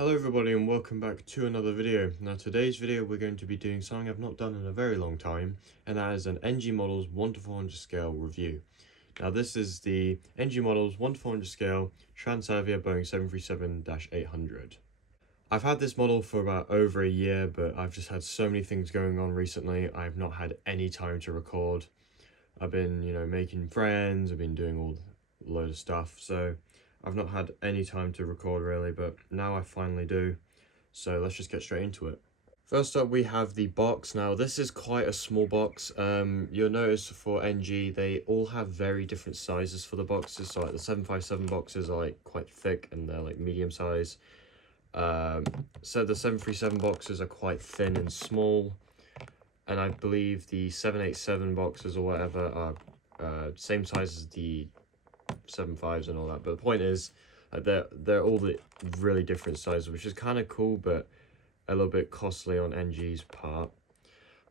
Hello everybody and welcome back to another video. Now today's video we're going to be doing something I've not done in a very long time, and that is an NG Models 1 to 400 scale review. Now this is the NG Models 1 to 400 scale Transavia Boeing 737-800. I've had this model for about over a year, but I've just had so many things going on recently. I've not had any time to record. I've been, making friends, I've been doing all loads of stuff, so I've not had any time to record really, but now I finally do. So let's just get straight into it. First up, we have the box. Now this is quite a small box. You'll notice for NG, they all have very different sizes for the boxes. So like the 757 boxes are like quite thick and they're like medium size. So the 737 boxes are quite thin and small. And I believe the 787 boxes or whatever are same size as the 7.5s and all that. But the point is, they're all the really different sizes, which is kind of cool, but a little bit costly on NG's part.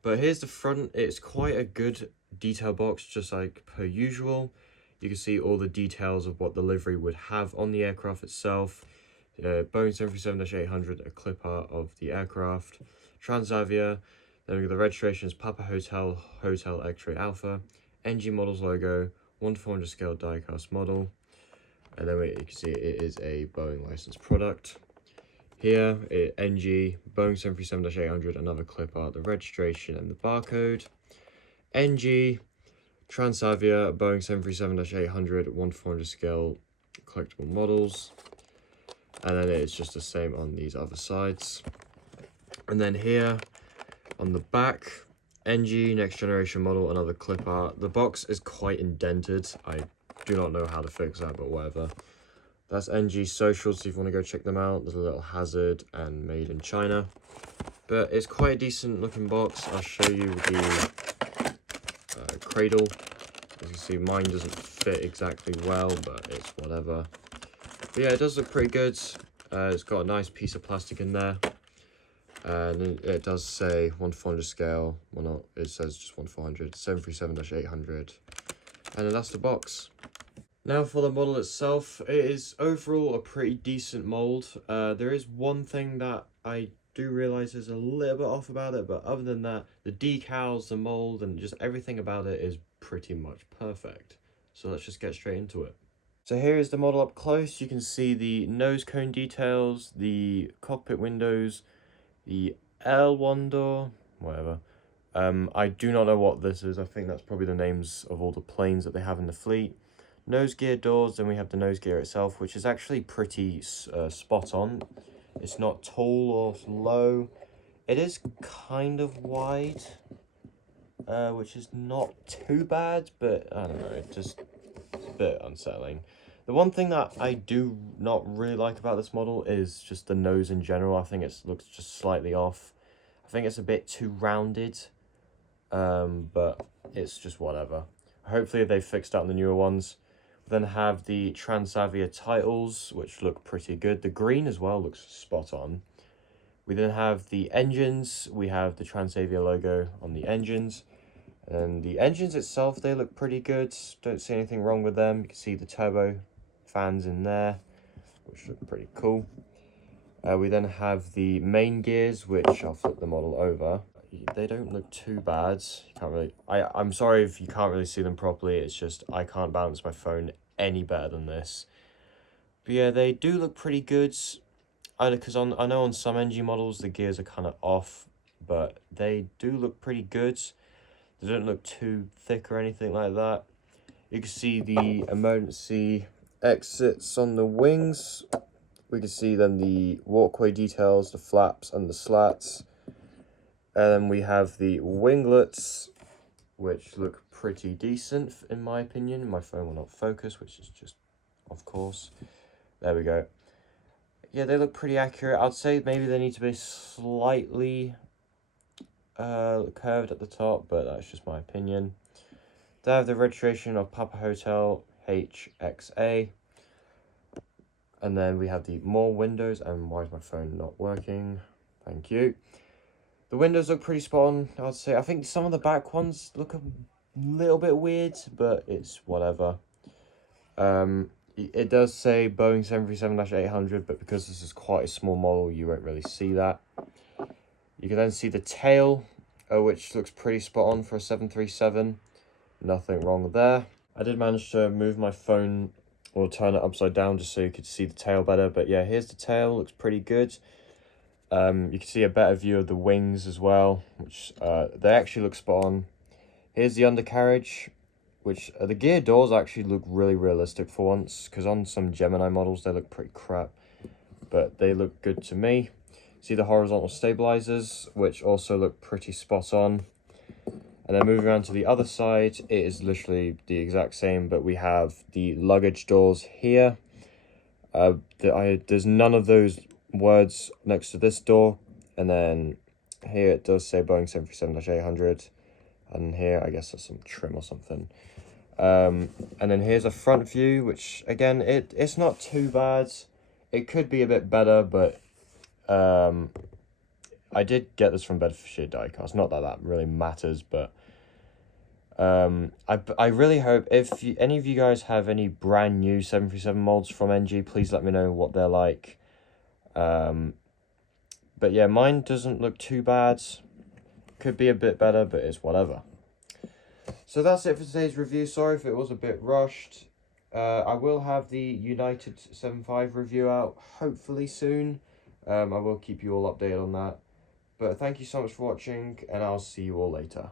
But here's the front. It's quite a good detail box, just like per usual. You can see all the details of what the livery would have on the aircraft itself. Boeing 737-800, a clip art of the aircraft. Transavia. Then we got the registration is Papa Hotel X-Ray Alpha. NG Models logo, 1 to 400 scale die-cast model. And then you can see it is a Boeing licensed product. Here, NG, Boeing 737-800, another clip art, the registration and the barcode. NG, Transavia, Boeing 737-800, 1 to 400 scale collectible models. And then it's just the same on these other sides. And then here, on the back, NG, next generation model, another clip art. The box is quite indented. I do not know how to fix that, but whatever. That's NG socials, so if you want to go check them out. There's a little hazard and made in China. But it's quite a decent looking box. I'll show you the cradle. As you can see, mine doesn't fit exactly well, but it's whatever. But yeah, it does look pretty good. It's got a nice piece of plastic in there. And it does say 1 to 400 scale. Well, not, it says just 1 to 400, 737-800. And then that's the box. Now for the model itself, it is overall a pretty decent mold. There is one thing that I do realise is a little bit off about it, but other than that, the decals, the mold, and just everything about it is pretty much perfect. So let's just get straight into it. So here is the model up close. You can see the nose cone details, the cockpit windows, the L1 door, whatever. I do not know what this is. I think that's probably the names of all the planes that they have in the fleet. Nose gear doors, then we have the nose gear itself, which is actually pretty spot on. It's not tall or low. It is kind of wide, which is not too bad, but I don't know, it's a bit unsettling. The one thing that I do not really like about this model is just the nose in general. I think it looks just slightly off. I think it's a bit too rounded, but it's just whatever. Hopefully they fixed that in the newer ones. We then have the Transavia titles, which look pretty good. The green as well looks spot on. We then have the engines. We have the Transavia logo on the engines. And the engines itself, they look pretty good. Don't see anything wrong with them. You can see the turbo fans in there, which look pretty cool. We then have the main gears, which I'll flip the model over. They don't look too bad. You can't really. I'm sorry if you can't really see them properly. It's just I can't balance my phone any better than this. But yeah, they do look pretty good. Because I know on some NG models the gears are kind of off, but they do look pretty good. They don't look too thick or anything like that. You can see the emergency exits on the wings. We can see then the walkway details, the flaps and the slats. And then we have the winglets, which look pretty decent in my opinion. My phone will not focus, which is just, of course. There we go. Yeah, they look pretty accurate. I'd say maybe they need to be slightly curved at the top, but that's just my opinion. They have the registration of Papa Hotel PH-HXA. And then we have the more windows. And why is my phone not working? Thank you. The windows look pretty spot on, I'd say. I think some of the back ones look a little bit weird, but it's whatever. You it does say Boeing 737-800, but because this is quite a small model, you won't really see that. You can then see the tail, which looks pretty spot on for a 737. Nothing wrong there. I did manage to move my phone or turn it upside down just so you could see the tail better. But yeah, here's the tail. Looks pretty good. You can see a better view of the wings as well, which they actually look spot on. Here's the undercarriage, which the gear doors actually look really realistic for once, because on some Gemini models they look pretty crap, but they look good to me. See the horizontal stabilizers, which also look pretty spot on. And then moving around to the other side, it is literally the exact same, but we have the luggage doors here. There's none of those words next to this door. And then here it does say Boeing 737-800. And here, I guess there's some trim or something. And then here's a front view, which again, it's not too bad. It could be a bit better, but I did get this from Bedfordshire Diecast. Not that that really matters, but I really hope if any of you guys have any brand new 737 molds from NG, please let me know what they're like. But yeah, mine doesn't look too bad. Could be a bit better, but it's whatever. So that's it for today's review. Sorry if it was a bit rushed. I will have the United 7.5 review out hopefully soon. I will keep you all updated on that. But thank you so much for watching, and I'll see you all later.